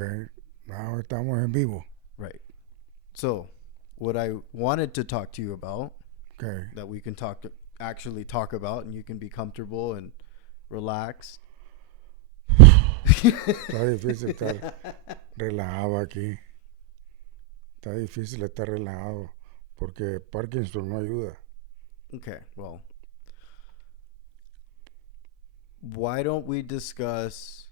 Okay. Now estamos en vivo. Right. So, what I wanted to talk to you about, Okay. that we can actually talk about, and you can be comfortable and relaxed. Está difícil estar relajado aquí. Está difícil estar relajado porque Parkinson no ayuda. Okay, well, why don't we discuss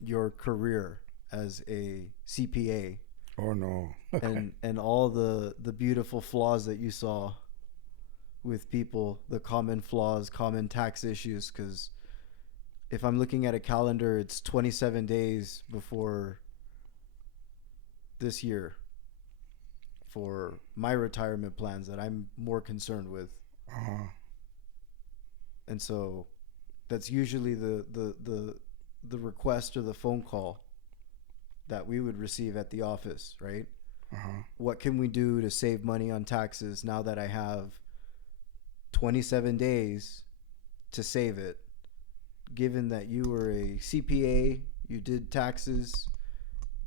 your career as a CPA Oh, no. and all the beautiful flaws that you saw with people, the common flaws, common tax issues? Because if I'm looking at a calendar, it's 27 days before this year for my retirement plans that I'm more concerned with. Uh-huh. And so that's usually the request or the phone call that we would receive at the office, right? Uh-huh. What can we do to save money on taxes now that I have 27 days to save it? Given that you were a CPA, you did taxes,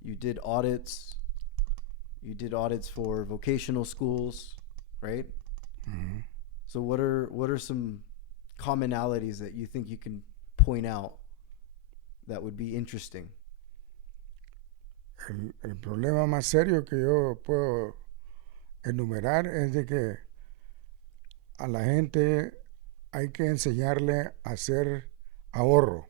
you did audits for vocational schools, right? Mm-hmm. So what are some commonalities that you think you can point out that would be interesting? El problema más serio que yo puedo enumerar es de que a la gente hay que enseñarle a hacer ahorro.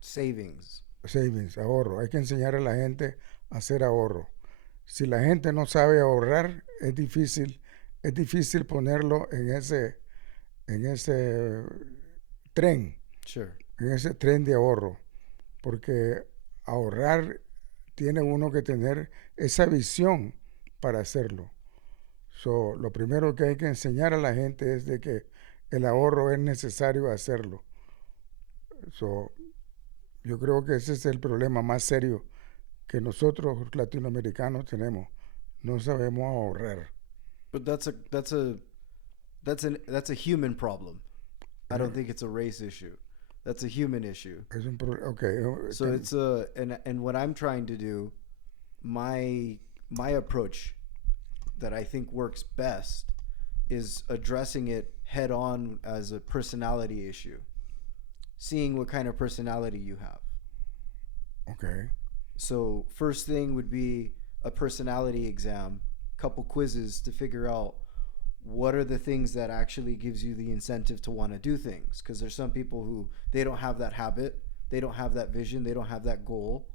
Savings. Savings, ahorro. Hay que enseñar a la gente a hacer ahorro. Si la gente no sabe ahorrar, es difícil ponerlo en ese tren, Sure. en ese tren de ahorro, porque ahorrar tiene uno que tener esa visión para hacerlo. So, lo primero que hay que enseñar a la gente es de que el ahorro es necesario hacerlo. So, yo creo que ese es el problema más serio que nosotros latinoamericanos tenemos. No sabemos ahorrar. But that's a human problem. I don't think it's a race issue. That's a human issue. Es un okay. So it's and what I'm trying to do, my approach that I think works best is addressing it head on as a personality issue. Seeing what kind of personality you have. Okay. So first thing would be a personality exam, couple quizzes to figure out what are the things that actually gives you the incentive to want to do things. Because there's some people who they don't have that habit, they don't have that vision, they don't have that goal,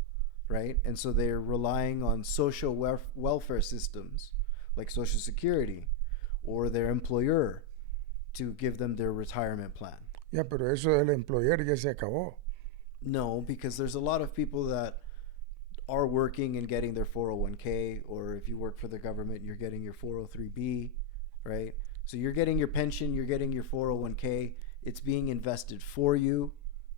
right? And so they're relying on social welfare systems like Social Security or their employer to give them their retirement plan. Ya, pero eso del employer ya se acabó. No, because there's a lot of people that are working and getting their 401k, or if you work for the government, you're getting your 403b, right? So you're getting your pension, you're getting your 401k, it's being invested for you,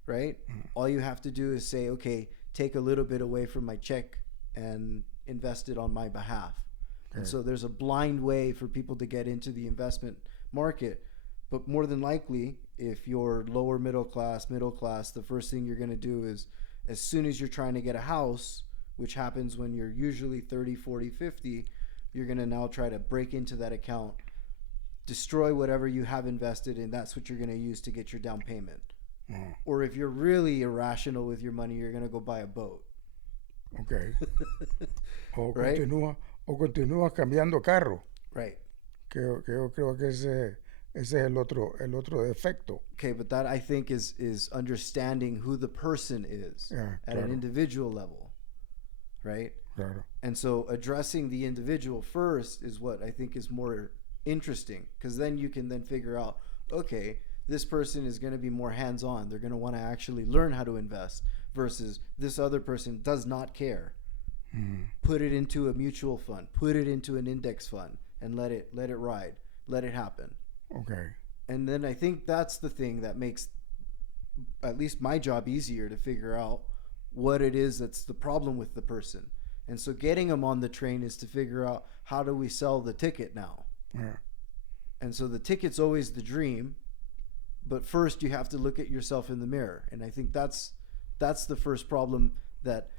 right? All you have to do is say, okay, take a little bit away from my check and invest it on my behalf. And so there's a blind way for people to get into the investment market. But more than likely, if you're lower middle class, the first thing you're going to do is, as soon as you're trying to get a house, which happens when you're usually 30, 40, 50, you're going to now try to break into that account, destroy whatever you have invested, and that's what you're going to use to get your down payment. Or if you're really irrational with your money, you're going to go buy a boat. Okay. Right? Continúa cambiando carro. Right. Que yo creo que ese es el otro defecto. Okay, but that I think is understanding who the person is at an individual level, right? Claro. And so addressing the individual first is what I think is more interesting, because then you can then figure out, okay, this person is going to be more hands-on. They're going to want to actually learn how to invest versus this other person does not care. Put it into a mutual fund, put it into an index fund, and let it ride, let it happen. Okay. And then I think that's the thing that makes at least my job easier to figure out what it is that's the problem with the person. And so getting them on the train is to figure out, how do we sell the ticket now? Yeah. And so the ticket's always the dream, but first you have to look at yourself in the mirror. And I think that's the first problem that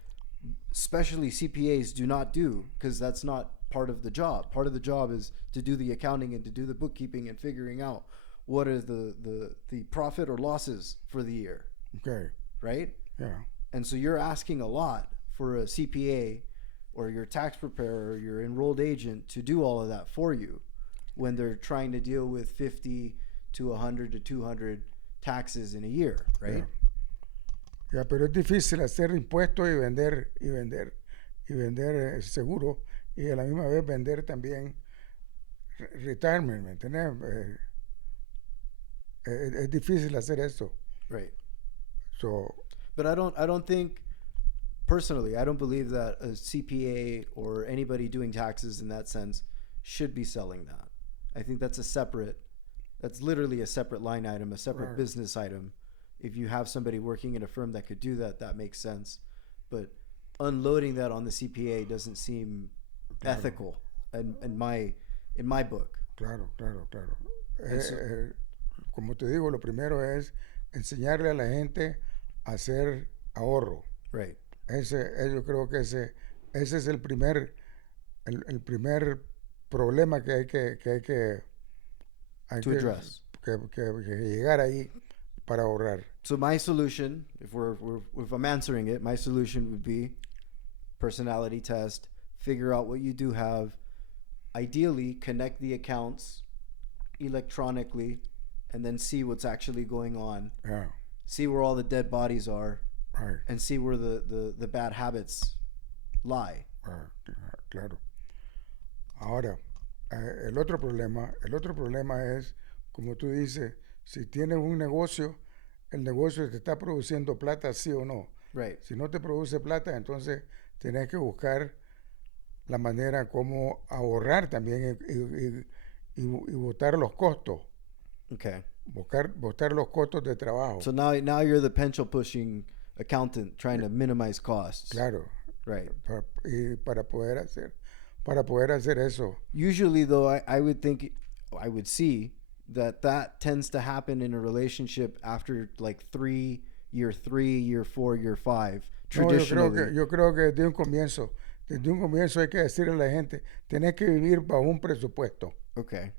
especially CPAs do not do, because that's not part of the job. Part of the job is to do the accounting and to do the bookkeeping and figuring out what are the profit or losses for the year, Okay. right? Yeah. And so you're asking a lot for a CPA or your tax preparer or your enrolled agent to do all of that for you when they're trying to deal with 50 to 100 to 200 taxes in a year, right? Ya, pero es difícil hacer impuestos y vender seguro y a la misma vez vender también retirement, ¿me entiendes? Es difícil hacer eso. Right. So, But I don't think personally, I don't believe that a CPA or anybody doing taxes in that sense should be selling that. I think that's literally a separate line item, a separate Right. business item. If you have somebody working in a firm that could do that, that makes sense. But unloading that on the CPA doesn't seem Claro. ethical in my book. claro. Eso. Como te digo, lo primero es enseñarle a la gente a hacer ahorro. Right. Yo creo que ese es el primer problema que hay que address. Que llegar ahí para ahorrar. So my solution, if I'm answering it, my solution would be personality test, figure out what you do have, ideally connect the accounts electronically, and then see what's actually going on. Yeah. See where all the dead bodies are, Right. and see where the bad habits lie. Claro. Ahora, el otro problema es, como tú dices, si tienes un negocio, el negocio te está produciendo plata, sí o no. Right. Si no te produce plata, entonces tienes que buscar la manera como ahorrar también y botar los costos. Okay. Botar los costos de trabajo. So now you're the pencil pushing accountant trying to minimize costs. Claro. Right. Para poder hacer eso. Usually, though, I would see that tends to happen in a relationship after like year 3, year 4, year 5. Traditionally. No, yo creo que desde un comienzo hay que decirle a la gente, tienes que vivir bajo un presupuesto. Okay.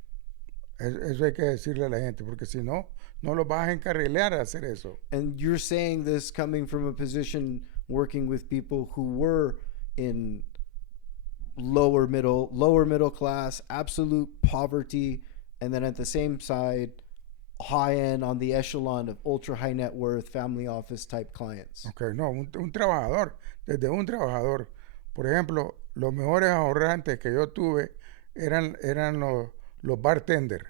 Eso hay que decirle a la gente, porque si no, no los vas a encarrilar a hacer eso. And you're saying this coming from a position working with people who were in lower middle class, absolute poverty, and then at the same side, high end on the echelon of ultra high net worth family office type clients. Okay, no, un trabajador, desde un trabajador. Por ejemplo, los mejores ahorrantes que yo tuve eran los bartenders.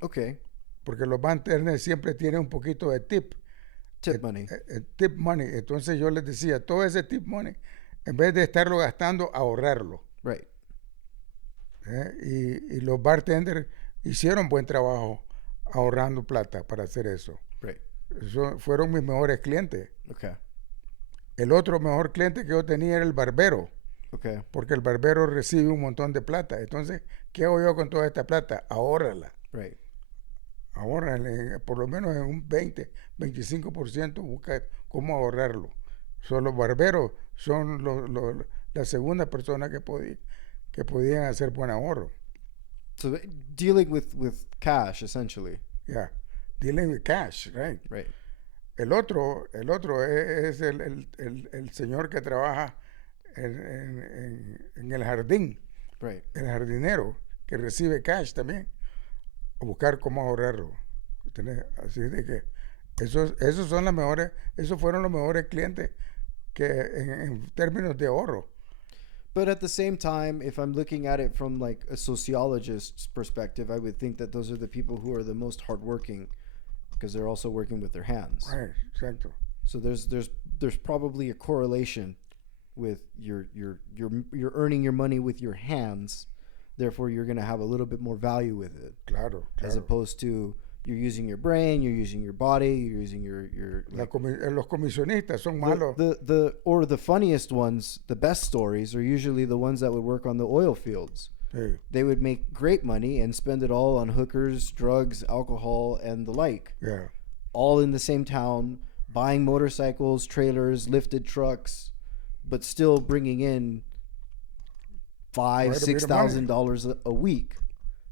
Okay. Porque los bartenders siempre tienen un poquito de tip. Tip money. Tip money. Entonces yo les decía, todo ese tip money, en vez de estarlo gastando, ahorrarlo. Right. Y los bartenders hicieron buen trabajo ahorrando plata para hacer eso. Right. Esos fueron mis mejores clientes. Okay. El otro mejor cliente que yo tenía era el barbero. Okay. Porque el barbero recibe un montón de plata. Entonces, ¿qué hago yo con toda esta plata? Ahórrala. Right. Ahórrala, por lo menos en un 25%, busca cómo ahorrarlo. Los barberos son la segunda persona que podían hacer buen ahorro. So dealing with cash, essentially. Yeah. Dealing with cash, right? Right. El otro es el señor que trabaja en el jardín. Right. El jardinero que recibe cash también. A buscar cómo ahorrarlo. Así de que esos fueron los mejores clientes que en términos de ahorro. But at the same time, if I'm looking at it from like a sociologist's perspective, I would think that those are the people who are the most hardworking because they're also working with their hands. Right, exacto. So there's probably a correlation with your earning your money with your hands. Therefore, you're going to have a little bit more value with it. Claro. As opposed to you're using your brain, you're using your body, you're using your like, los comisionistas son malos. The funniest ones, the best stories are usually the ones that would work on the oil fields. Sí. They would make great money and spend it all on hookers, drugs, alcohol, and the like. Yeah. All in the same town, buying motorcycles, trailers, lifted trucks, but still bringing in Quite a bit of $5,000-$6,000 a week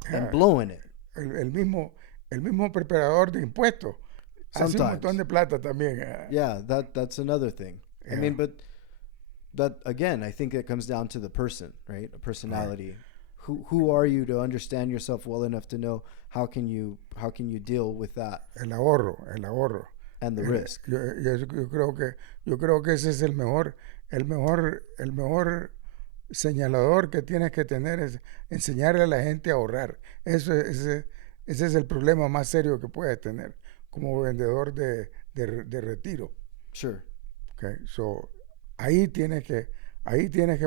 and Yeah. blowing it. El mismo preparador de impuestos hace un montón Sometimes. de plata también. Yeah, that's another thing. I Yeah. mean, but that again, I think it comes down to the person, right? A personality. Who are you to understand yourself well enough to know how can you deal with that El ahorro. and the risk? Yo creo que ese es el mejor señalador que tienes que tener, es enseñarle a la gente a ahorrar. Ese es el problema más serio que puedes tener como vendedor de retiro. Sure. Okay? So, ahí tienes que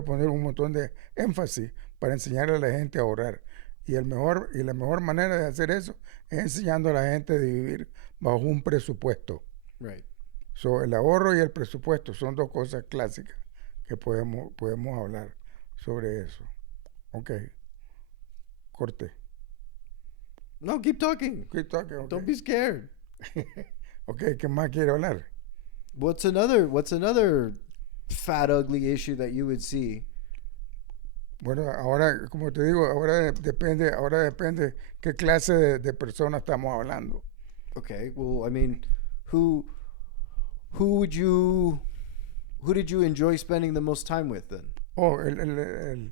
poner un montón de énfasis para enseñarle a la gente a ahorrar. Y la mejor manera de hacer eso es enseñando a la gente a vivir bajo un presupuesto. Right. So, el ahorro y el presupuesto son dos cosas clásicas que podemos hablar sobre eso. Ok. Corte. No, keep talking. Keep talking, okay. Don't be scared. Ok, ¿qué más quiere hablar? What's another fat ugly issue that you would see? Bueno, ahora, como te digo, ahora depende qué clase de persona estamos hablando. Okay. Well, I mean, who did you enjoy spending the most time with then? Oh, el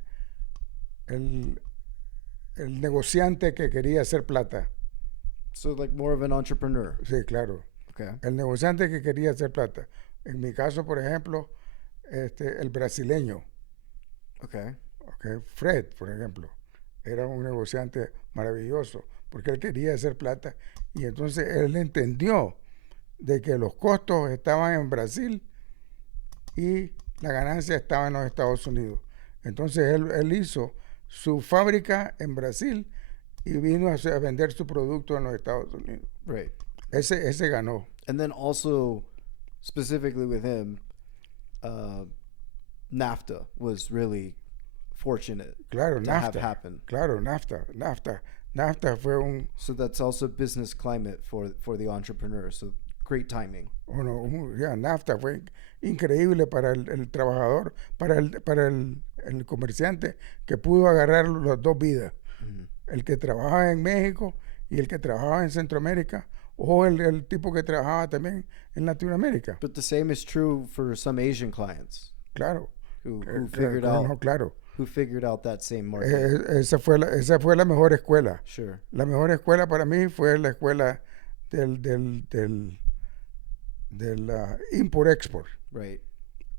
negociante que quería hacer plata. So like more of an entrepreneur. Sí, claro. Okay. El negociante que quería hacer plata. En mi caso, por ejemplo, el brasileño. Okay. Okay. Fred, por ejemplo, era un negociante maravilloso porque él quería hacer plata y entonces él entendió de que los costos estaban en Brasil y la ganancia estaba en los Estados Unidos. Entonces él hizo su fábrica en Brasil y vino a vender su producto en los Estados Unidos. Right. Ese ganó. And then also, specifically with him, NAFTA was really fortunate Claro, to have NAFTA. happen. Claro, NAFTA fue un... So that's also business climate for the entrepreneur. So great timing. NAFTA fue increíble para el trabajador, para el comerciante que pudo agarrar las dos vidas. Mm-hmm. El que trabajaba en México y el que trabajaba en Centroamérica, o el tipo que trabajaba también en Latinoamérica. But the same is true for some Asian clients. Claro. Who figured out No, claro. who figured out that same market. Esa fue la mejor escuela. Sure. La mejor escuela para mí fue la escuela del import-export. Right.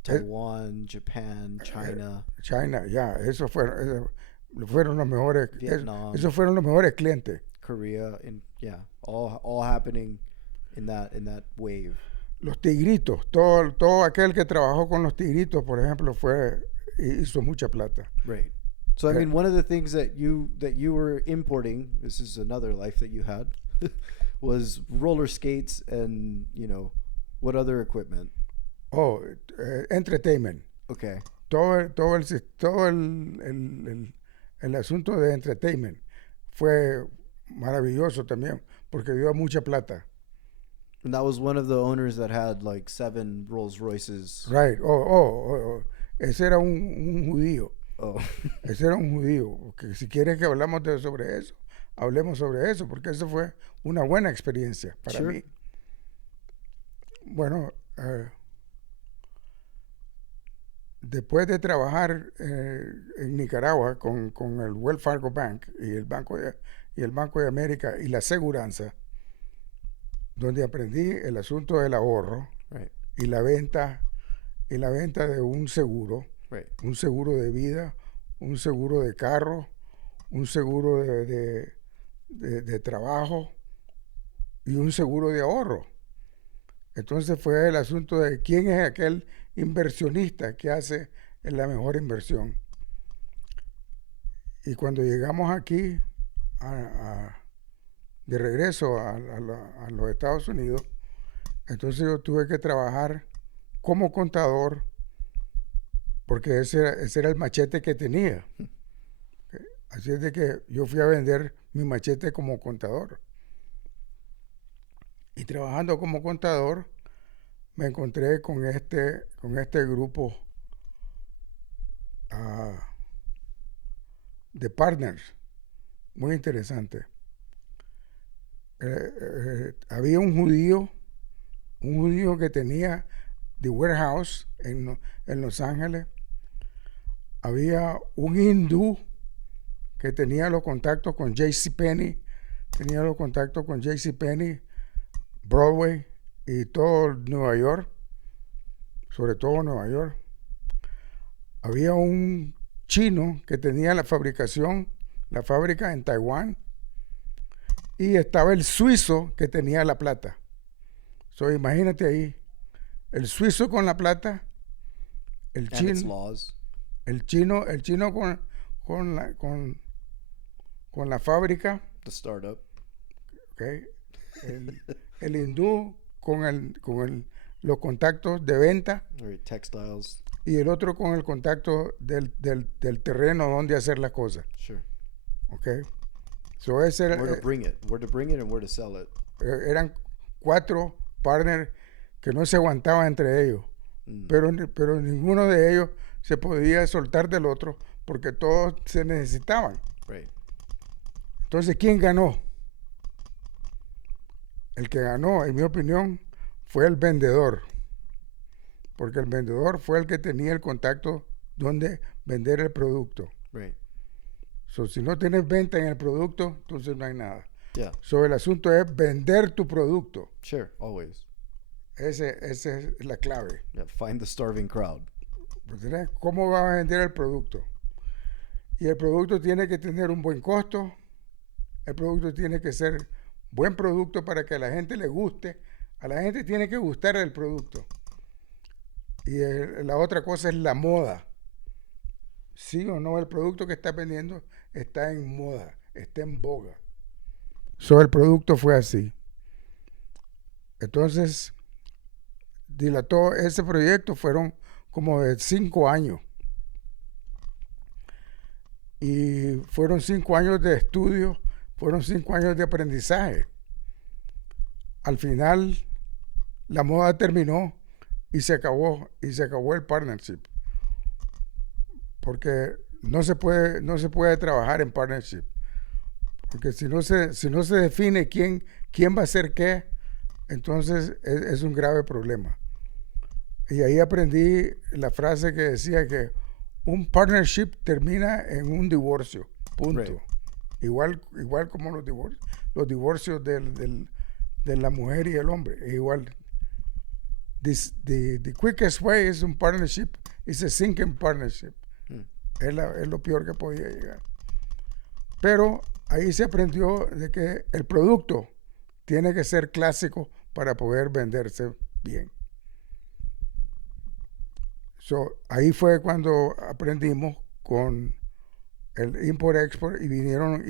Taiwan, Japan, China. China, ya, esos fueron los mejores. Vietnam. Esos fueron los mejores clientes. Korea, and yeah, all happening in that wave. Los tigritos, todo aquel que trabajó con los tigritos, por ejemplo, hizo mucha plata. Right. So I mean, one of the things that you were importing, this is another life that you had, was roller skates and what other equipment? Oh, entertainment. Okay. Todo el asunto de entertainment fue maravilloso también, porque dio mucha plata. And that was one of the owners that had like 7 Rolls Royces. Right. Ese era un judío. Oh. Ese era un judío. Que si quieres que hablemos sobre eso, hablemos sobre eso, porque eso fue una buena experiencia para Sure. mí. Bueno, después de trabajar en Nicaragua con el Wells Fargo Bank y el Banco de América y la seguranza, donde aprendí el asunto del ahorro, Right. y la venta de un seguro, Right. un seguro de vida, un seguro de carro, un seguro de trabajo y un seguro de ahorro. Entonces fue el asunto de quién es aquel inversionista que hace la mejor inversión. Y cuando llegamos aquí de regreso a los Estados Unidos, entonces yo tuve que trabajar como contador, porque ese era el machete que tenía. Así es de que yo fui a vender mi machete como contador. Y trabajando como contador, me encontré con este grupo de partners. Muy interesante. Había un judío que tenía The Warehouse en Los Ángeles. Había un hindú que tenía los contactos con JCPenney, Broadway y todo Nueva York, sobre todo Nueva York. Había un chino que tenía la fábrica en Taiwán, y estaba el suizo que tenía la plata. So, imagínate ahí, el suizo con la plata, el chino con la fábrica, the startup, okay, el hindú con los contactos de venta, textiles, y el otro con el contacto del terreno donde hacer las cosas. Sure. Okay. So ese era, where to bring it, and where to sell it. Eran 4 partners que no se aguantaban entre ellos, pero ninguno de ellos se podía soltar del otro porque todos se necesitaban. Right. Entonces, ¿quién ganó? El que ganó, en mi opinión, fue el vendedor, porque el vendedor fue el que tenía el contacto donde vender el producto. Right. So, si no tienes venta en el producto, entonces no hay nada. Yeah. So, el asunto es vender tu producto. Sure, always. Esa es la clave. Yeah, find the starving crowd. ¿Cómo vas a vender el producto? Y el producto tiene que tener un buen costo. El producto tiene que ser buen producto para que a la gente le guste. A la gente tiene que gustar el producto. Y la otra cosa es la moda. Sí o no, el producto que estás vendiendo está en moda, está en boga. So, el producto fue así. Entonces, dilató ese proyecto, fueron como de 5 años. Y fueron 5 años de estudio, fueron 5 años de aprendizaje. Al final, la moda terminó y se acabó el partnership. Porque no se puede trabajar en partnership. Porque si no se define quién va a hacer qué, entonces es un grave problema. Y ahí aprendí la frase que decía que un partnership termina en un divorcio, punto. Right. Igual como los divorcios de la mujer y el hombre, igual. The quickest way is un partnership, is a sinking partnership. Es lo peor que podía llegar. Pero ahí se aprendió de que el producto tiene que ser clásico para poder venderse bien. So, ahí fue cuando aprendimos con el import-export y vinieron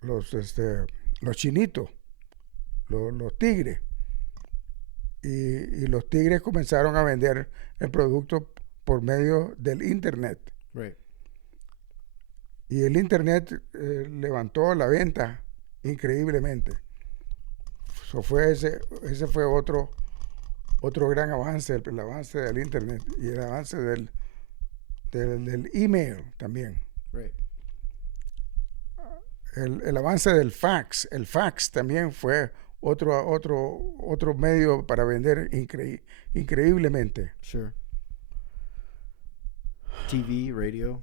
los chinitos, los tigres. Y los tigres comenzaron a vender el producto por medio del internet. Right. Y el internet levantó la venta increíblemente. Ese fue otro gran avance, el avance del internet y el avance del email también. Right. El avance del fax. El fax también fue otro medio para vender increíblemente. Sure. TV, radio.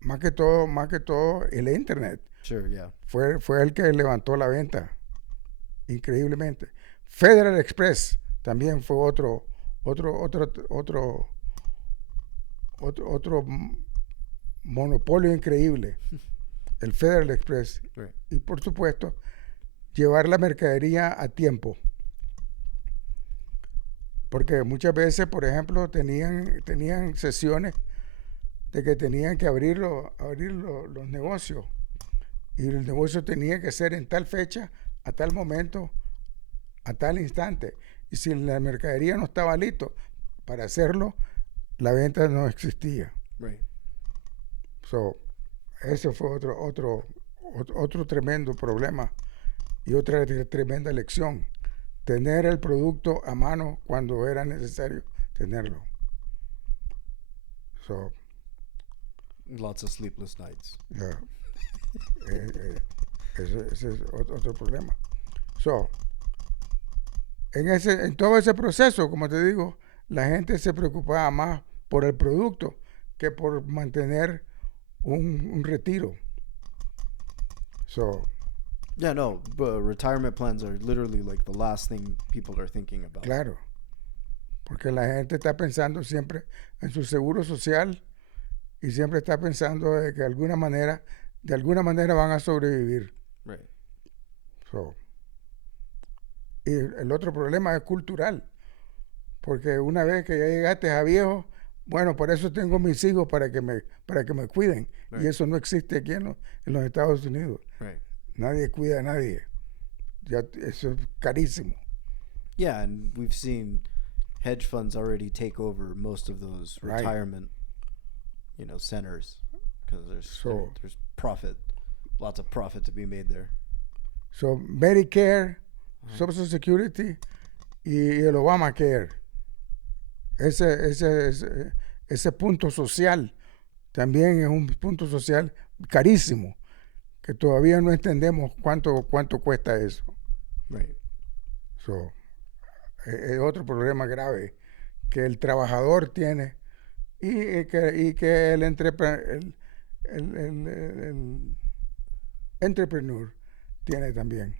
Más que todo el internet. Sure, yeah. Fue el que levantó la venta increíblemente. Federal Express también fue otro monopolio increíble. El Federal Express. Right. Y por supuesto, llevar la mercadería a tiempo. Porque muchas veces, por ejemplo, tenían sesiones de que tenían que abrir los negocios. Y el negocio tenía que ser en tal fecha, a tal momento, a tal instante. Y si la mercadería no estaba listo para hacerlo, la venta no existía. Right. So, ese fue otro tremendo problema y otra tremenda lección tener el producto a mano cuando era necesario tenerlo. So, Lots of sleepless nights. yeah, ese es otro problema. So, en todo ese proceso, como te digo, la gente se preocupaba más por el producto que por mantener un retiro. So, Yeah, no, but retirement plans are literally like the last thing people are thinking about. claro, porque la gente está pensando siempre en su seguro social y siempre está pensando de que de alguna manera van a sobrevivir. Right. So, y el otro problema es cultural, porque una vez que ya llegaste a viejo, bueno, por eso tengo mis hijos para que me cuiden. Right. Y eso no existe aquí en los Estados Unidos. Right. Nadie cuida a nadie. Ya, eso es carísimo. Yeah, and we've seen hedge funds already take over most of those Right. retirement, centers because there's profit, lots of profit to be made there. So, Medicare, Social Security y el Obamacare. Ese punto social también es un punto social carísimo, que todavía no entendemos cuánto cuesta eso. Right. So, es otro problema grave que el trabajador tiene y que el entrepreneur tiene también.